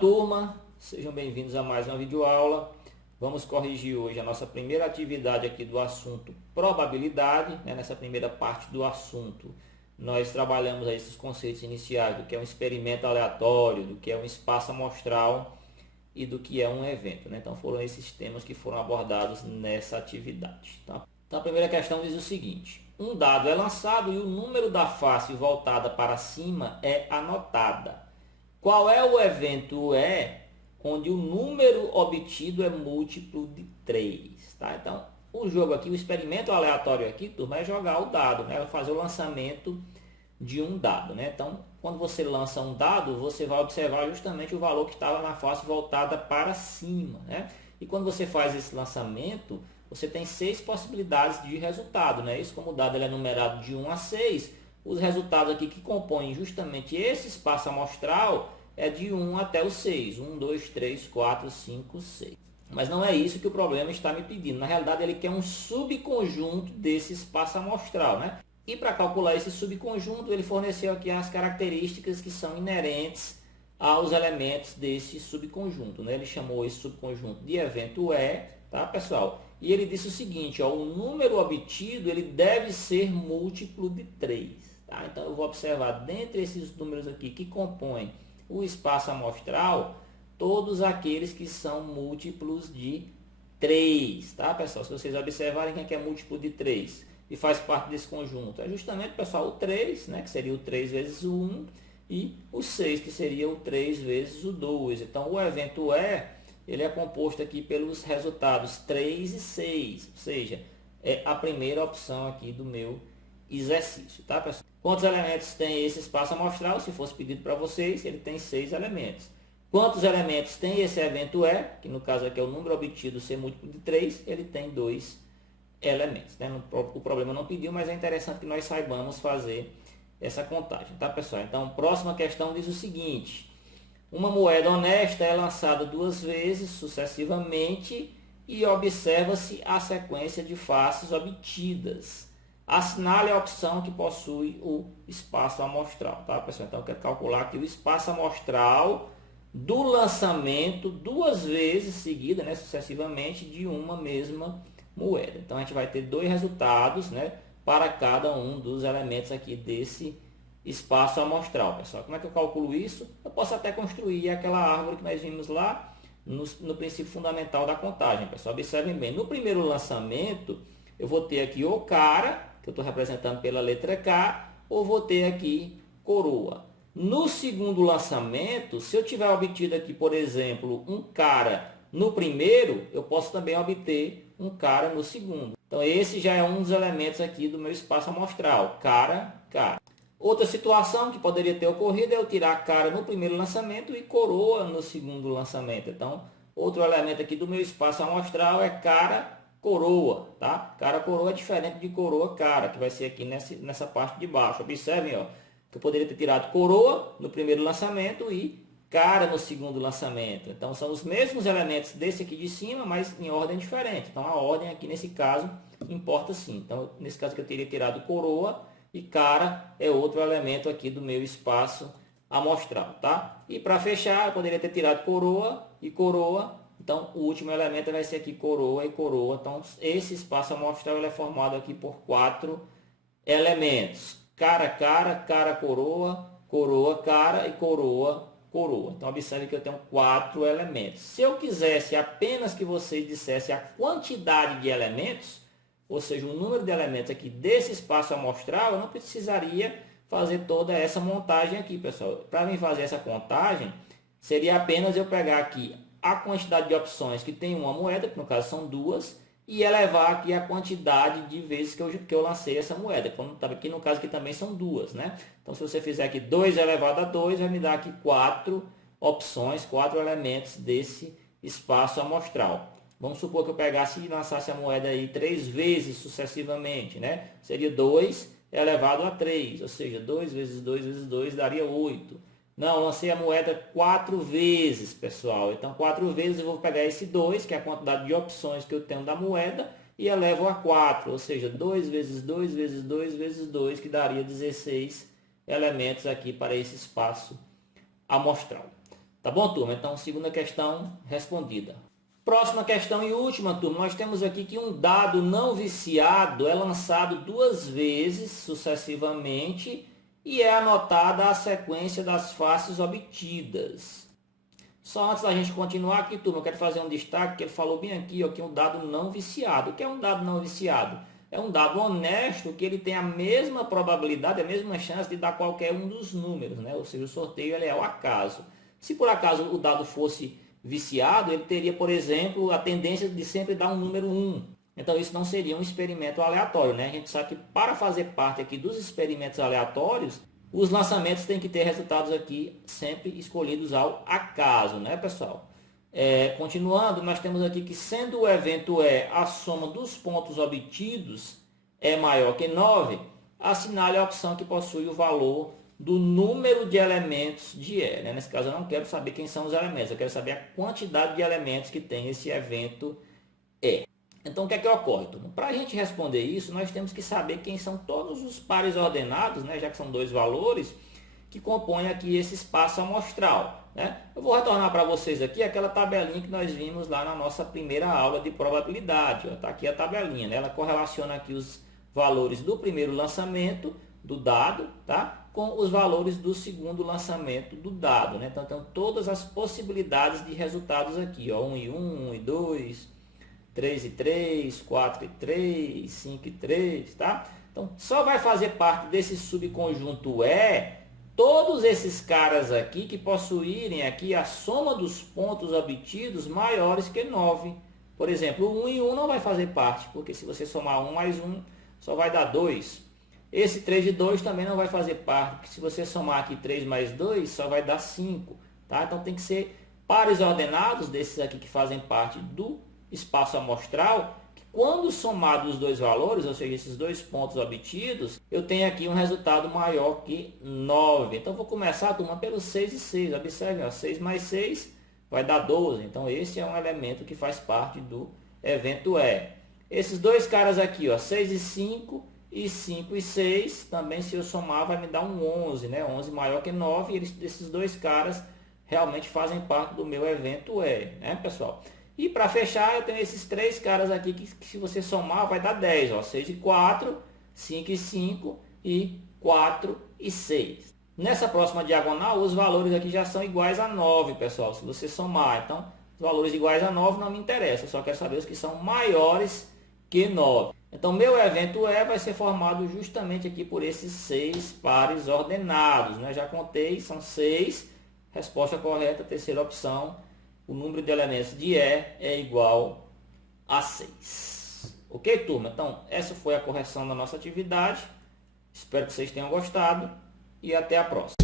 turma, sejam bem-vindos a mais uma videoaula. Vamos corrigir hoje a nossa primeira atividade aqui do assunto probabilidade. Nessa primeira parte do assunto, nós trabalhamos aí esses conceitos iniciais do que é um experimento aleatório, do que é um espaço amostral e do que é um evento. Então foram esses temas que foram abordados nessa atividade. Tá? Então a primeira questão diz o seguinte: um dado é lançado e o número da face voltada para cima é anotada. Qual é o evento onde o número obtido é múltiplo de 3? Tá? Então, o jogo aqui, o experimento aleatório aqui, turma, é jogar o dado, né? Fazer o lançamento de um dado. Né? Então, quando você lança um dado, você vai observar justamente o valor que estava na face voltada para cima. Né? E quando você faz esse lançamento, você tem 6 possibilidades de resultado. Né? Isso, como o dado ele é numerado de 1 a 6, os resultados aqui que compõem justamente esse espaço amostral é de 1 até o 6. 1, 2, 3, 4, 5, 6. Mas não é isso que o problema está me pedindo. Na realidade, ele quer um subconjunto desse espaço amostral. Né? E para calcular esse subconjunto, ele forneceu aqui as características que são inerentes aos elementos desse subconjunto. Né? Ele chamou esse subconjunto de evento E, tá, pessoal? E ele disse o seguinte, ó, o número obtido ele deve ser múltiplo de 3. Tá? Então, eu vou observar dentre esses números aqui que compõem o espaço amostral, todos aqueles que são múltiplos de 3. Tá, pessoal? Se vocês observarem, quem é múltiplo de 3 e faz parte desse conjunto? É justamente, pessoal, o 3, né, que seria o 3 vezes o 1, e o 6, que seria o 3 vezes o 2. Então, o evento ele é composto aqui pelos resultados 3 e 6, ou seja, é a primeira opção aqui do meu exercício, tá, pessoal? Quantos elementos tem esse espaço amostral? Se fosse pedido para vocês, ele tem 6 elementos. Quantos elementos tem esse evento que no caso aqui é o número obtido ser múltiplo de 3, ele tem 2 elementos. Né? O problema não pediu, mas é interessante que nós saibamos fazer essa contagem, tá, pessoal? Então, próxima questão diz o seguinte: uma moeda honesta é lançada 2 vezes sucessivamente e observa-se a sequência de faces obtidas. Assinale a opção que possui o espaço amostral. Tá, pessoal? Então, eu quero calcular aqui o espaço amostral do lançamento 2 vezes seguida, né, sucessivamente, de uma mesma moeda. Então, a gente vai ter 2 resultados, né, para cada um dos elementos aqui desse espaço amostral, pessoal. Como é que eu calculo isso? Eu posso até construir aquela árvore que nós vimos lá no princípio fundamental da contagem, pessoal. Observem bem, no primeiro lançamento eu vou ter aqui o cara, que eu estou representando pela letra K, ou vou ter aqui coroa. No segundo lançamento, se eu tiver obtido aqui, por exemplo, um cara no primeiro, eu posso também obter um cara no segundo. Então, esse já é um dos elementos aqui do meu espaço amostral, cara, cara. Outra situação que poderia ter ocorrido é eu tirar cara no primeiro lançamento e coroa no segundo lançamento. Então, outro elemento aqui do meu espaço amostral é cara, coroa. Tá? Cara, coroa é diferente de coroa, cara, que vai ser aqui nessa parte de baixo. Observem, ó, que eu poderia ter tirado coroa no primeiro lançamento e cara no segundo lançamento. Então, são os mesmos elementos desse aqui de cima, mas em ordem diferente. Então, a ordem aqui, nesse caso, importa sim. Então, nesse caso aqui, eu teria tirado coroa e cara é outro elemento aqui do meu espaço amostral, tá? E para fechar, eu poderia ter tirado coroa e coroa. Então, o último elemento vai ser aqui coroa e coroa. Então, esse espaço amostral ele é formado aqui por 4 elementos. Cara, cara, cara, coroa, coroa, cara e coroa, coroa. Então, observe que eu tenho 4 elementos. Se eu quisesse apenas que vocês dissessem a quantidade de elementos, ou seja, o número de elementos aqui desse espaço amostral, eu não precisaria fazer toda essa montagem aqui, pessoal. Para mim fazer essa contagem, seria apenas eu pegar aqui a quantidade de opções que tem uma moeda, que no caso são 2, e elevar aqui a quantidade de vezes que eu lancei essa moeda. Como estava aqui no caso aqui também são 2, né? Então, se você fizer aqui 2 elevado a 2, vai me dar aqui 4 opções, 4 elementos desse espaço amostral. Vamos supor que eu pegasse e lançasse a moeda aí 3 vezes sucessivamente, né? Seria 2 elevado a 3, ou seja, 2 vezes 2 vezes 2 daria 8. Não, lancei a moeda 4 vezes, pessoal. Então, 4 vezes eu vou pegar esse 2, que é a quantidade de opções que eu tenho da moeda, e elevo a 4, ou seja, 2 vezes 2 vezes 2 vezes 2, que daria 16 elementos aqui para esse espaço amostral. Tá bom, turma? Então, segunda questão respondida. Próxima questão e última, turma. Nós temos aqui que um dado não viciado é lançado 2 vezes sucessivamente e é anotada a sequência das faces obtidas. Só antes da gente continuar aqui, turma, eu quero fazer um destaque que ele falou bem aqui, ó, que um dado não viciado. O que é um dado não viciado? É um dado honesto que ele tem a mesma probabilidade, a mesma chance de dar qualquer um dos números, né? Ou seja, o sorteio ele é ao acaso. Se por acaso o dado fosse viciado, ele teria, por exemplo, a tendência de sempre dar um número 1. Então isso não seria um experimento aleatório, né? A gente sabe que para fazer parte aqui dos experimentos aleatórios, os lançamentos têm que ter resultados aqui sempre escolhidos ao acaso, né, pessoal? Continuando, nós temos aqui que sendo o evento E a soma dos pontos obtidos é maior que 9, assinale a opção que possui o valor do número de elementos de E. Né? Nesse caso eu não quero saber quem são os elementos, eu quero saber a quantidade de elementos que tem esse evento E. Então o que é que ocorre? Para a gente responder isso, nós temos que saber quem são todos os pares ordenados, né? Já que são 2 valores, que compõem aqui esse espaço amostral. Né? Eu vou retornar para vocês aqui aquela tabelinha que nós vimos lá na nossa primeira aula de probabilidade. Está aqui a tabelinha, né? Ela correlaciona aqui os valores do primeiro lançamento do dado, tá? Com os valores do segundo lançamento do dado. Né? Então, todas as possibilidades de resultados aqui, ó, 1 e 1, 1 e 2... 3 e 3, 4 e 3, 5 e 3, tá? Então, só vai fazer parte desse subconjunto E todos esses caras aqui que possuírem aqui a soma dos pontos obtidos maiores que 9. Por exemplo, o 1 e 1 não vai fazer parte, porque se você somar 1 mais 1, só vai dar 2. Esse 3 e 2 também não vai fazer parte, porque se você somar aqui 3 mais 2, só vai dar 5, tá? Então, tem que ser pares ordenados desses aqui que fazem parte do espaço amostral, que quando somados os 2 valores, ou seja, esses 2 pontos obtidos, eu tenho aqui um resultado maior que 9. Então, vou começar, turma, pelo 6 e 6. Observe, ó, 6 mais 6 vai dar 12. Então, esse é um elemento que faz parte do evento E. Esses 2 caras aqui, ó, 6 e 5 e 5 e 6, também se eu somar vai me dar um 11, né? 11 maior que 9, e esses 2 caras realmente fazem parte do meu evento E, né, pessoal? E para fechar, eu tenho esses 3 caras aqui que se você somar vai dar 10. Ó, 6 e 4, 5 e 5 e 4 e 6. Nessa próxima diagonal, os valores aqui já são iguais a 9, pessoal. Se você somar, então, os valores iguais a 9 não me interessam. Eu só quero saber os que são maiores que 9. Então, meu evento E vai ser formado justamente aqui por esses 6 pares ordenados. Né? Já contei, são 6. Resposta correta, terceira opção. O número de elementos de E é igual a 6. Ok, turma? Então, essa foi a correção da nossa atividade. Espero que vocês tenham gostado e até a próxima.